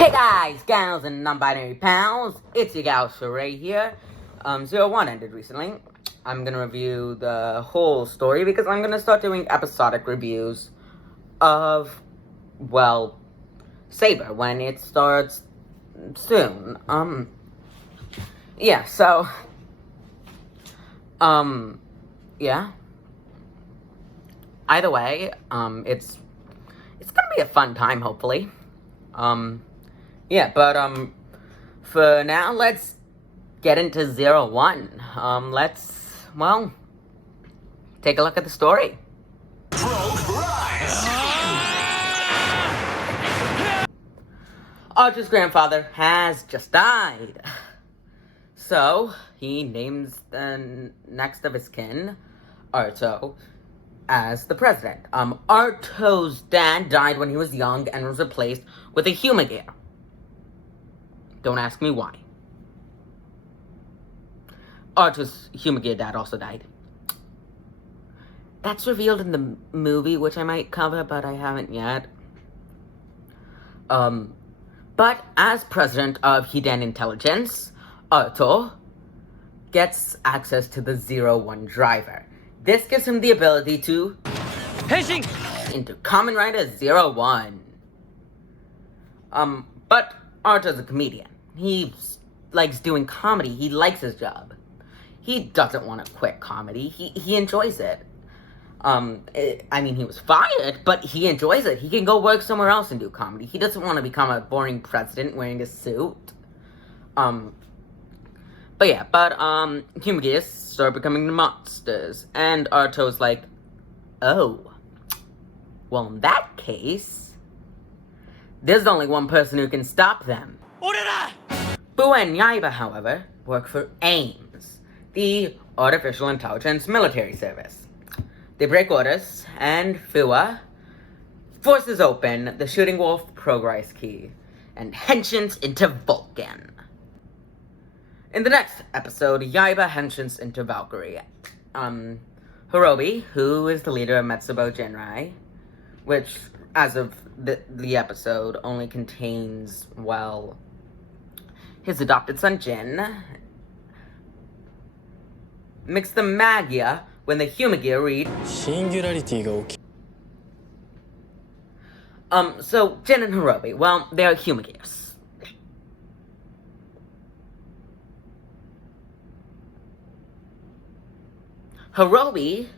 Hey guys, gals, and non-binary pals, it's your gal Sheree here. 01 ended recently. I'm gonna review the whole story because I'm gonna start doing episodic reviews of, well, Saber when it starts soon. Yeah, so, yeah. Either way, it's gonna be a fun time, hopefully. Yeah, but, for now, let's get into 01. Let's, well, take a look at the story. Archer's grandfather has just died. So, he names the next of his kin, Arto, as the president. Arto's dad died when he was young and was replaced with a human. Don't ask me why. Arto's human dad also died. That's revealed in the movie, which I might cover, but I haven't yet. But as president of Hidden Intelligence, Arto gets access to the 01 driver. This gives him the ability to Henshin into Kamen Rider 01. But Arto's a comedian. He likes doing comedy. He likes his job. He doesn't want to quit comedy. He enjoys it. I mean, he was fired, but he enjoys it. He can go work somewhere else and do comedy. He doesn't want to become a boring president wearing a suit. But yeah, human gears start becoming the monsters, and Arto's like, oh, well, in that case, there's only one person who can stop them. Boo and Yaiba, however, work for AIMS, the Artificial Intelligence Military Service. They break orders, and Fua forces open the Shooting Wolf progress key and henshins into Vulcan. In the next episode, Yaiba henshins into Valkyrie. Hirobi, who is the leader of Metsubo Jinrai, which, as of the episode, only contains, well, his adopted son Jin, mix the magia when the human gear read Singularity ga oki. So Jin and Hirobi, well, they're human gears. Hirobi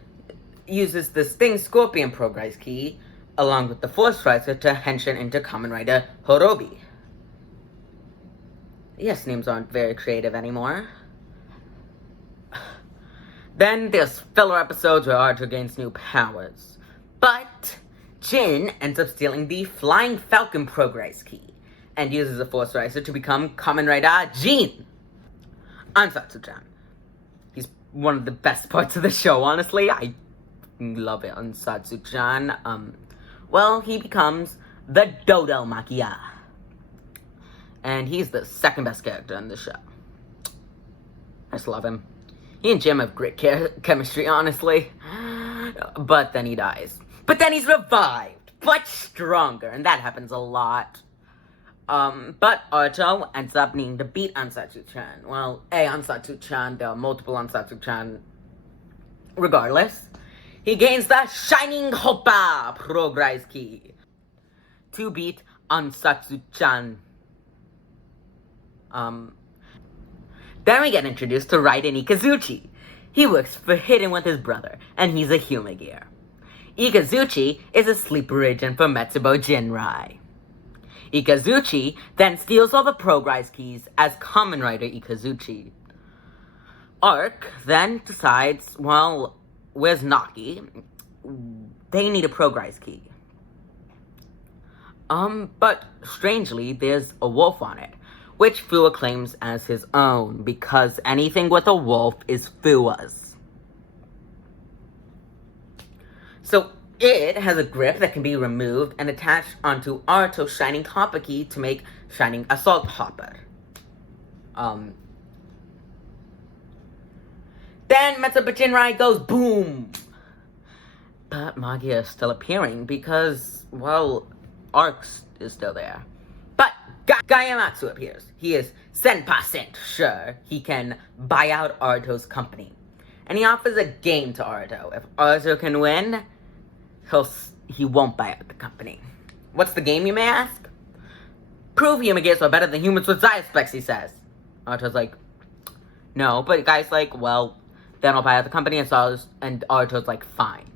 uses the Sting Scorpion progress key along with the Force Riser to henshin into Kamen Rider Hirobi. Yes, names aren't very creative anymore. Then there's filler episodes where Archer gains new powers. But Jin ends up stealing the Flying Falcon progress key and uses the Force Riser to become Kamen Rider Jin. Ansatsu-chan. He's one of the best parts of the show, honestly. I love it, Ansatsu-chan. Well, he becomes the Dodo Makia. And he's the second best character in the show. I just love him. He and Jim have great chemistry, honestly. But then he dies. But then he's revived, but stronger, and that happens a lot. But Arto ends up needing to beat Ansatsu-chan. Well, Ansatsu-chan, there are multiple Ansatsu-chan. Regardless, he gains the Shining Hoppa progress key to beat Ansatsu-chan. Then we get introduced to Raiden Ikazuchi. He works for Hidden with his brother, and he's a human gear. Ikazuchi is a sleeper agent for Metsubo Jinrai. Ikazuchi then steals all the progress keys as Kamen Rider Ikazuchi. Arc then decides, well, where's Naki? They need a progress key. But strangely, there's a wolf on it, which Fua claims as his own, because anything with a wolf is Fua's. So it has a grip that can be removed and attached onto Arto's Shining Hopper key to make Shining Assault Hopper. Then Metsubo Jinrai goes boom! But Magia is still appearing because, well, Arc is still there. But, guys! Gayamatsu appears. He is 10% sure he can buy out Aruto's company. And he offers a game to Aruto. If Aruto can win, he won't buy out the company. What's the game, you may ask? Prove human gears are better than humans with Zaya specs, he says. Aruto's like, no, but Guy's like, well, then I'll buy out the company, and Aruto's like, fine.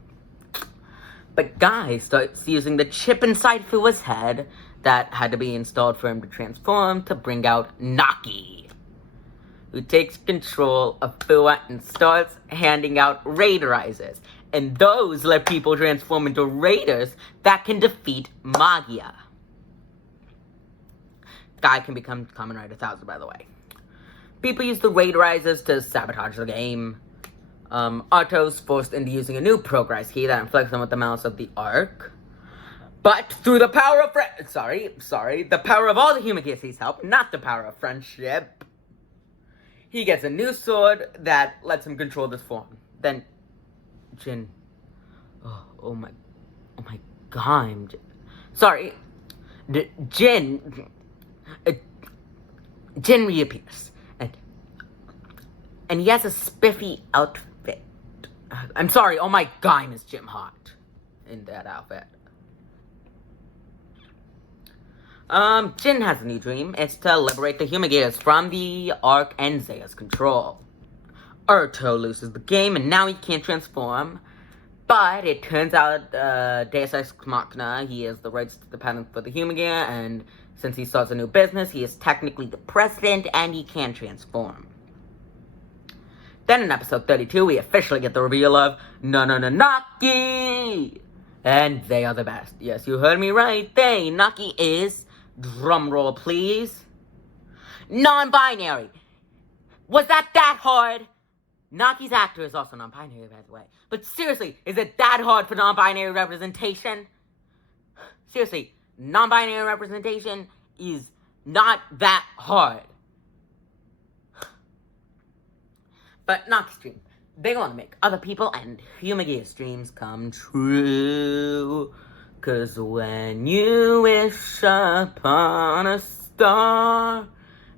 But Guy starts using the chip inside Fuwa's head that had to be installed for him to transform to bring out Naki, who takes control of Fuwa and starts handing out Raiderizers. And those let people transform into raiders that can defeat Magia. Guy can become Kamen Rider 1000, by the way. People use the Raiderizers to sabotage the game. Aruto's forced into using a new progress key that inflicts him with the malice of the Arc. But through the power of the power of all the human gears he's helped, not the power of friendship, he gets a new sword that lets him control this form. Then, Jin, oh my god, Jin reappears, and he has a spiffy outfit. I'm sorry, oh my god, is Jim hot in that outfit. Jin has a new dream. It's to liberate the human gears from the Arc and Zaya's control. Aruto loses the game, and now he can't transform. But it turns out, Deus Ex Machina, he is the rights dependent for the human gear, and since he starts a new business, he is technically the president, and he can transform. Then in episode 32, we officially get the reveal of Naki! And they are the best. Yes, you heard me right. Naki is, drumroll please, non-binary. Was that hard? Naki's actor is also non-binary, by the way. But seriously, is it that hard for non-binary representation? Seriously, non-binary representation is not that hard. But Naki's dream, they want to make other people and human gears dreams come true. 'Cause when you wish upon a star,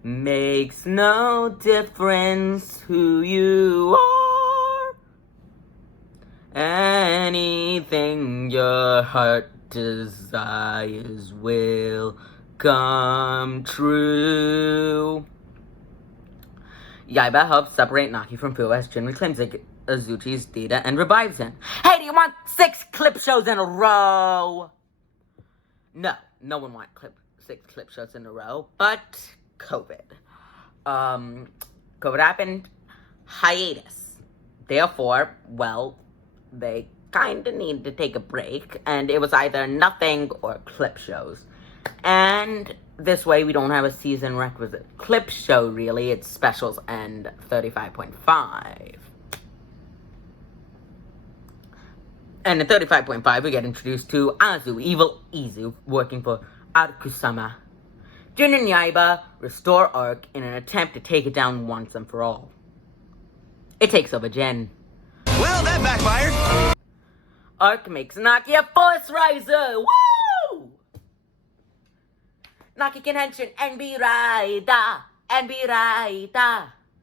makes no difference who you are. Anything your heart desires will come true. Yaiba helps separate Naki from Fuwa as Jin reclaims Azuchi's data and revives him. Hey, do you want 6 clip shows in a row? No one wants 6 clip shows in a row, but COVID. COVID happened, hiatus. Therefore, well, they kinda need to take a break, and it was either nothing or clip shows. And this way we don't have a season requisite clip show, really. It's specials and 35.5. And in 35.5, we get introduced to Azu, Evil Izu, working for Arkusama. Jin and Yaiba restore Arc in an attempt to take it down once and for all. It takes over Jin. Well, that backfired. Arc makes Naki a Force Riser! Woo! Naki can henshin and be Raida!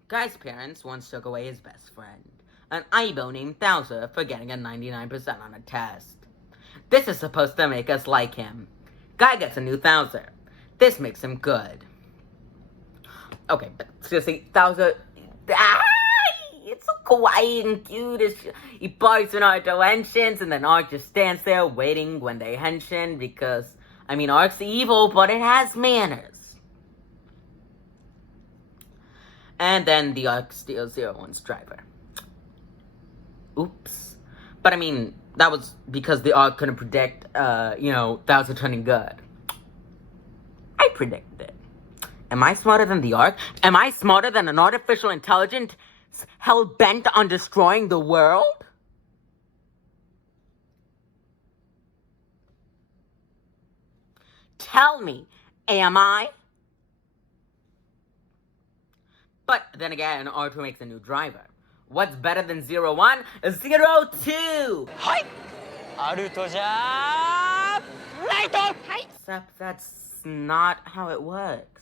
Guy's parents once took away his best friend, an Aibo named Thouser, for getting a 99% on a test. This is supposed to make us like him. Guy gets a new Thouser. This makes him good. Okay, but seriously, Thouser... It's so kawaii and cute. He barks when Aruto henshins, and then Arc just stands there waiting when they henshin, because, I mean, Arc's evil, but it has manners. And then the Arc steals 01's driver. Oops. But I mean, that was because the Arc couldn't predict, Thouser turning good. I predicted it. Am I smarter than the Arc? Am I smarter than an artificial intelligence hell-bent on destroying the world? Tell me, am I? But then again, R2 makes a new driver. What's better than 01? 02! Hi! Aruto ja! Right on! Hi! Except that's not how it works.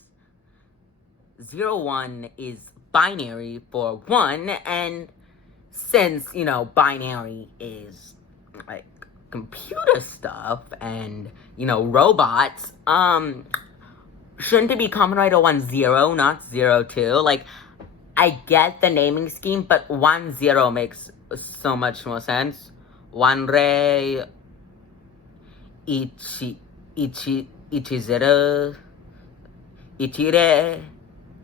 0-1 is binary for 1, and since, binary is, like, computer stuff and, robots, shouldn't it be Kamen Rider 1-0, not 0-2? Like, I get the naming scheme, but 1-0 makes so much more sense. Wanrei Ichizuru Ichire.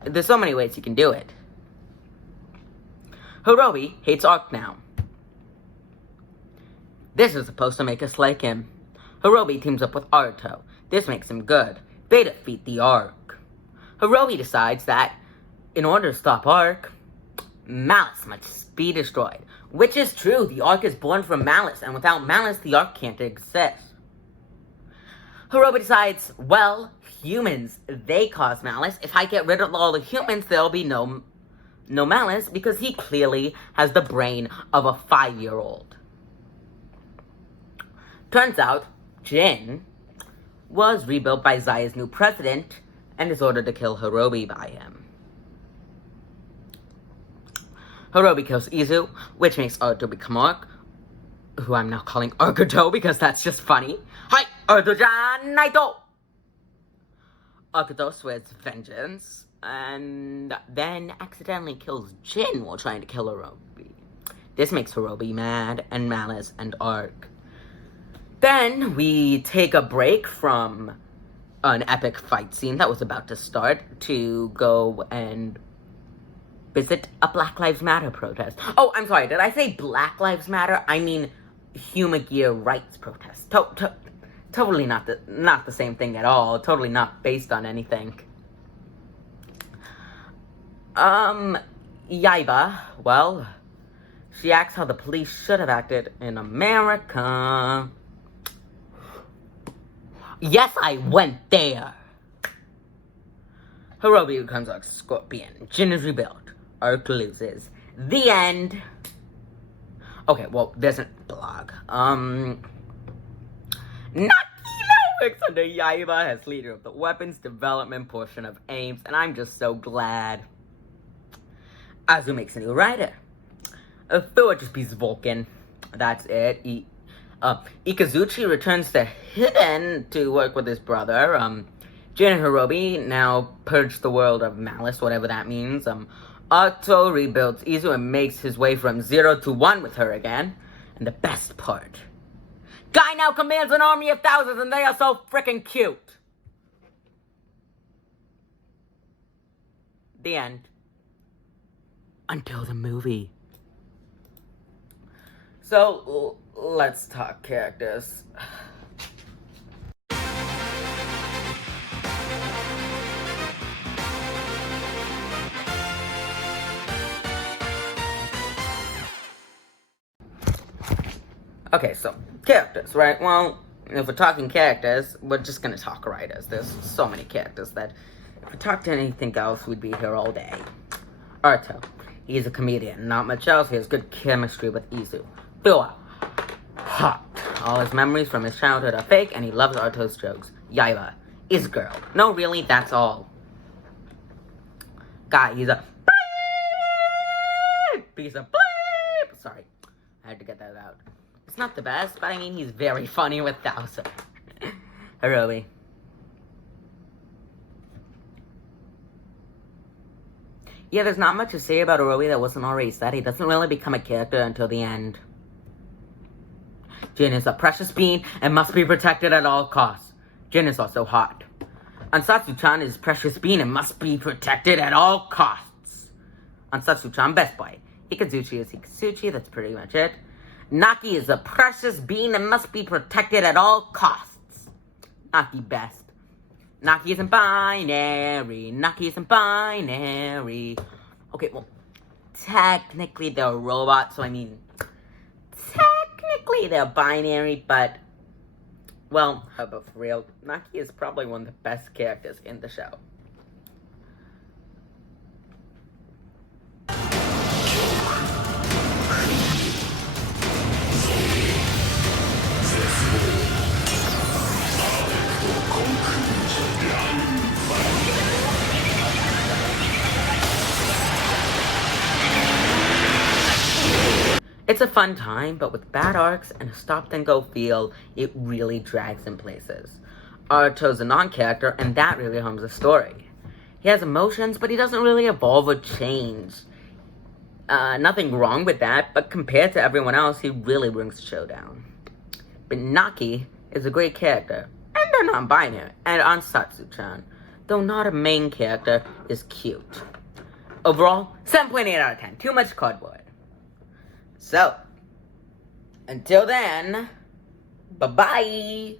There's so many ways you can do it. Hirobi hates Arc now. This is supposed to make us like him. Hirobi teams up with Aruto. This makes him good. They defeat the Arc. Hirobi decides that, in order to stop Arc, Malice must be destroyed. Which is true, the Arc is born from Malice, and without Malice, the Arc can't exist. Hirobi decides, well, humans, they cause Malice. If I get rid of all the humans, there'll be no Malice, because he clearly has the brain of a 5-year-old. Turns out, Jin was rebuilt by Zaya's new president, and is ordered to kill Hirobi by him. Hirobi kills Izu, which makes Aruto become Arc, who I'm now calling Arkuto because that's just funny. Hi, Aruto-jan Naito! Arkuto swears vengeance, and then accidentally kills Jin while trying to kill Hirobi. This makes Hirobi mad, and Malice, and Arc. Then we take a break from an epic fight scene that was about to start to go and visit a Black Lives Matter protest. Oh, I'm sorry, did I say Black Lives Matter? I mean human gear rights protest. Totally not the same thing at all. Totally not based on anything. Yaiba, well, she acts how the police should have acted in America. Yes, I went there. Hirobi becomes a scorpion. Jin is rebuilt. Arc loses. The end. Okay, well, there's a blog. Naki works under Yaiba as leader of the weapons development portion of AIMS, and I'm just so glad. Azu makes a new writer. Thor just beats Vulcan. That's it. Ikazuchi returns to Hidden to work with his brother. Jin and Hirobi now purge the world of Malice, whatever that means. Otto rebuilds Izu and makes his way from 0 to 1 with her again. And the best part, Guy now commands an army of thousands and they are so freaking cute. The end. Until the movie. So, let's talk characters. Okay, so, characters, right? Well, if we're talking characters, we're just gonna talk writers. There's so many characters that if we talked to anything else, we'd be here all day. Aruto. He's a comedian. Not much else. He has good chemistry with Izu. Thua. Hot. All his memories from his childhood are fake, and he loves Aruto's jokes. Yaiba. Is girl. No, really, that's all. Guy. He's a piece of bleep. Sorry. I had to get that out. It's not the best, but I mean, he's very funny with Thouser. Hirobi. Yeah, there's not much to say about Hirobi that wasn't already said. He doesn't really become a character until the end. Jin is a precious being and must be protected at all costs. Jin is also hot. Ansatsu-chan is precious being and must be protected at all costs. Ansatsu-chan, best boy. Ikazuchi is Ikazuchi, that's pretty much it. Naki is a precious being and must be protected at all costs. Naki best. Naki isn't binary. Naki isn't binary. Okay, well, technically they're robots, so I mean, technically they're binary, but, well, but for real, Naki is probably one of the best characters in the show. It's a fun time, but with bad arcs and a stop-then-go feel, it really drags in places. Aruto's a non-character, and that really harms the story. He has emotions, but he doesn't really evolve or change. Nothing wrong with that, but compared to everyone else, he really brings the show down. But Naki is a great character, and they're non-binary, and on Satsu-chan, though not a main character, is cute. Overall, 7.8 out of 10. Too much cardboard. So, until then, bye-bye!